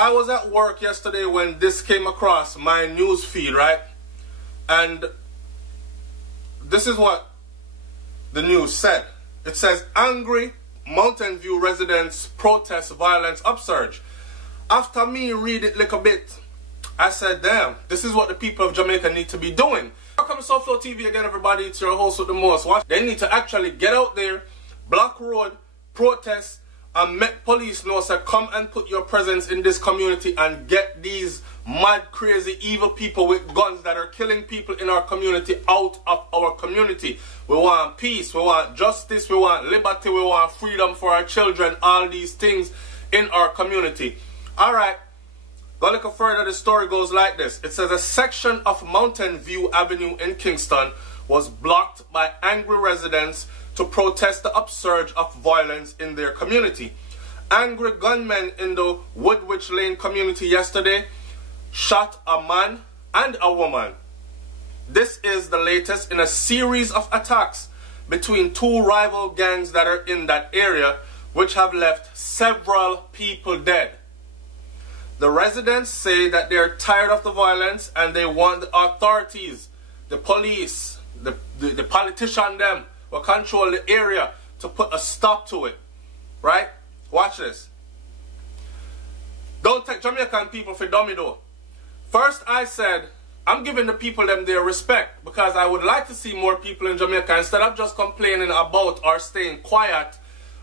I was at work yesterday when this came across my news feed, right? And this is what the news said. It says, angry Mountain View residents protest violence upsurge. After me read it like a bit, I said, damn, this is what the people of Jamaica need to be doing. Welcome to SouFLoTV again, everybody. It's your host with the most. They need to actually get out there, block road, protest, and make police know, say, come and put your presence in this community and get these mad, crazy, evil people with guns that are killing people in our community out of our community. We want peace, we want justice, we want liberty, we want freedom for our children, all these things in our community. Alright, go a little further, the story goes like this. It says a section of Mountain View Avenue in Kingston was blocked by angry residents to protest the upsurge of violence in their community. Angry gunmen in the Woodwich Lane community yesterday shot a man and a woman. This is the latest in a series of attacks between two rival gangs that are in that area, which have left several people dead. The residents say that they are tired of the violence and they want the authorities, the police, the politician them will control the area to put a stop to it. Right? Watch this. Don't take Jamaican people for dummy though. First I said, I'm giving the people them their respect because I would like to see more people in Jamaica. Instead of just complaining about or staying quiet,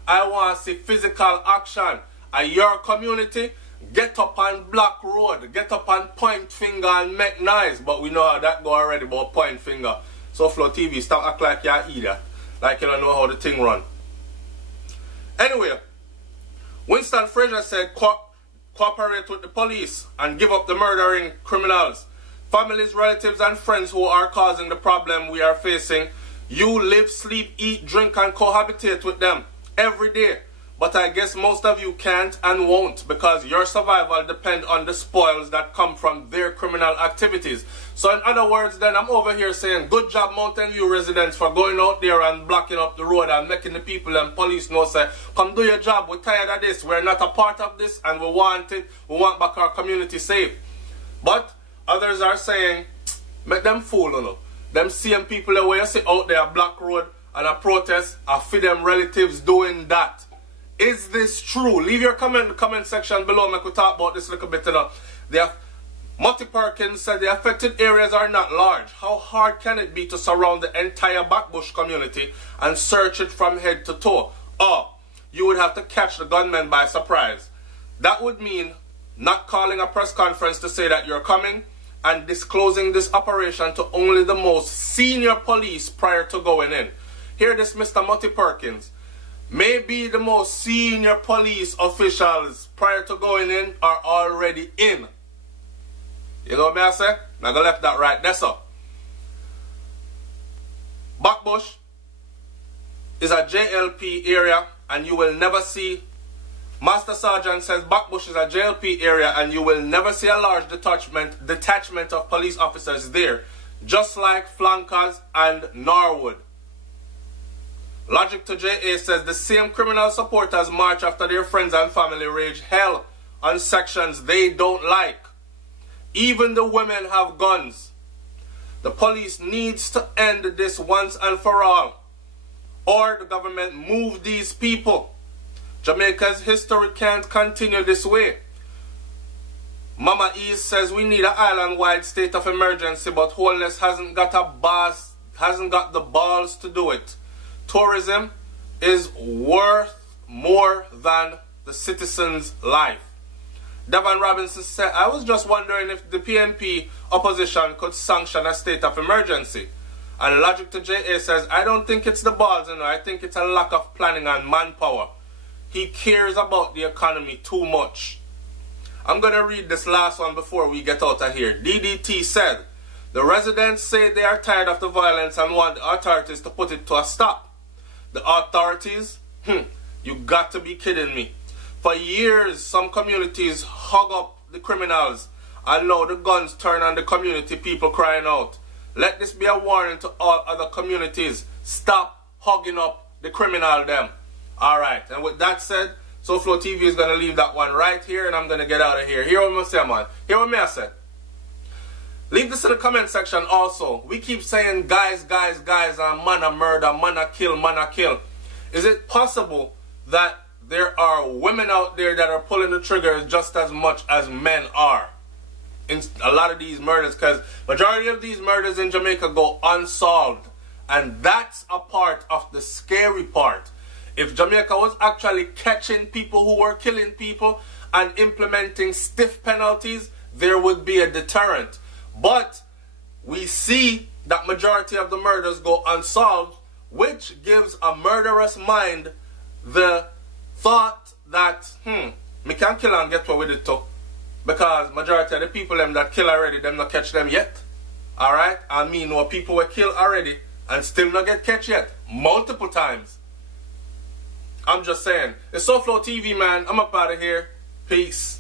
I want to see physical action. At your community, get up and block road, get up and point finger and make noise. But we know how that go already about point finger. SouFLoTV, stop act like you're an idiot. Like you don't know how the thing run. Anyway, Winston Fraser said cooperate with the police and give up the murdering criminals. Families, relatives and friends who are causing the problem we are facing. You live, sleep, eat, drink and cohabitate with them every day. But I guess most of you can't and won't because your survival depends on the spoils that come from their criminal activities. So in other words, then I'm over here saying, good job Mountain View residents for going out there and blocking up the road and making the people and police know, say, come do your job, we're tired of this, we're not a part of this and we want it, we want back our community safe. But others are saying, make them fool, you know. Them same people that way you see out there, block road and a protest, are for them relatives doing that. Is this true? Leave your comment in the comment section below. We could talk about this a little bit. Mutty Perkins said the affected areas are not large. How hard can it be to surround the entire Backbush community and search it from head to toe? Or you would have to catch the gunmen by surprise. That would mean not calling a press conference to say that you're coming and disclosing this operation to only the most senior police prior to going in. Hear this, Mr. Mutty Perkins. Maybe the most senior police officials prior to going in are already in. You know what I say? I'm going to left that right there, so. Backbush is a JLP area and you will never see, Master Sergeant says Backbush is a JLP area and you will never see a large detachment of police officers there. Just like Flankers and Norwood. Logic to JA says the same criminal supporters march after their friends and family rage hell on sections they don't like. Even the women have guns. The police needs to end this once and for all. Or the government move these people. Jamaica's history can't continue this way. Mama East says we need an island-wide state of emergency, but Holness hasn't got the balls to do it. Tourism is worth more than the citizen's life. Devon Robinson said, I was just wondering if the PNP opposition could sanction a state of emergency. And Logic to JA says, I don't think it's the balls, you know. I think it's a lack of planning and manpower. He cares about the economy too much. I'm going to read this last one before we get out of here. DDT said, the residents say they are tired of the violence and want the authorities to put it to a stop. The authorities? You got to be kidding me. For years, some communities hug up the criminals and now the guns turn on the community, people crying out. Let this be a warning to all other communities. Stop hugging up the criminal them. Alright, and with that said, SouFLoTV is going to leave that one right here, and I'm going to get out of here. Hear what I say, man. Hear what I said. Leave this in the comment section also. We keep saying guys, guys, guys, and man a murder, man a kill, man a kill. Is it possible that there are women out there that are pulling the triggers just as much as men are in a lot of these murders? Because majority of these murders in Jamaica go unsolved. And that's a part of the scary part. If Jamaica was actually catching people who were killing people and implementing stiff penalties, there would be a deterrent. But we see that majority of the murders go unsolved, which gives a murderous mind the thought that, me can kill and get what we did too. Because majority of the people them that kill already, them not catch them yet. Alright? I mean, what people were killed already and still not get catch yet. Multiple times. I'm just saying. It's SouFLoTV, man. I'm up out of here. Peace.